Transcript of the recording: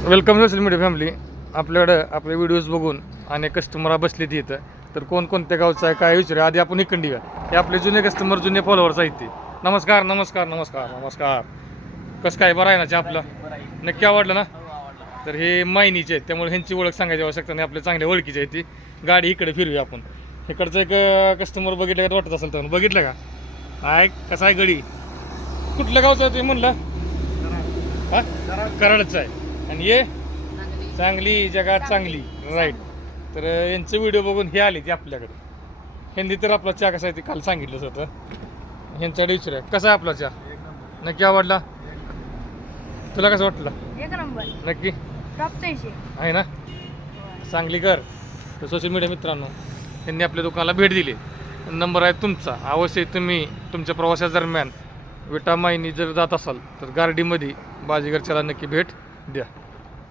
Welcome social media family. आपल्याकडं आपले videos बघून अनेक कस्टमर बसले इथं. तर कोणत्या गावचं आहे काय विचारूया. आधी आपण इकडे येऊया. हे आपले जुने कस्टमर, जुने फॉलोअर्स आहेत ते. नमस्कार नमस्कार नमस्कार नमस्कार. कसं काय, बरं आहे ना आपलं? नक्की आवडलं ना? तर हे मायनीचे आहेत, त्यामुळे ह्यांची ओळख सांगायची आवश्यकता नाही. आपल्या चांगल्या ओळखीचे आहेत ती. गाडी इकडे फिरूया आपण. इकडचं एक कस्टमर बघितलं का वाटत असेल तर बघितलं का? आहे कसं आहे गडी? कुठल्या गावचं आहे ते म्हणलं? हा, कराडचं आहे. आणि ये चांगली जगात चांगली, राईट. तर यांचं व्हिडिओ बघून हे आले ते आपल्याकडे. ह्यांनी तर आपला चहा कसा आहे ते काल सांगितलंच होतं. ह्यांच्याकडे विचारूया कसा आहे आपला चहा. नक्की आवडला? तुला कसं वाटलं? एक नंबर नक्की आहे ना? चांगली कर. तर सोशल मीडिया मित्रांनो, यांनी आपल्या दुकानाला भेट दिली. नंबर आहे तुमचा. अवश्य तुम्ही तुमच्या प्रवासादरम्यान विटा मायनी जर जात असाल तर गार्डीमध्ये बाजीगरच्याला नक्की भेट द्या.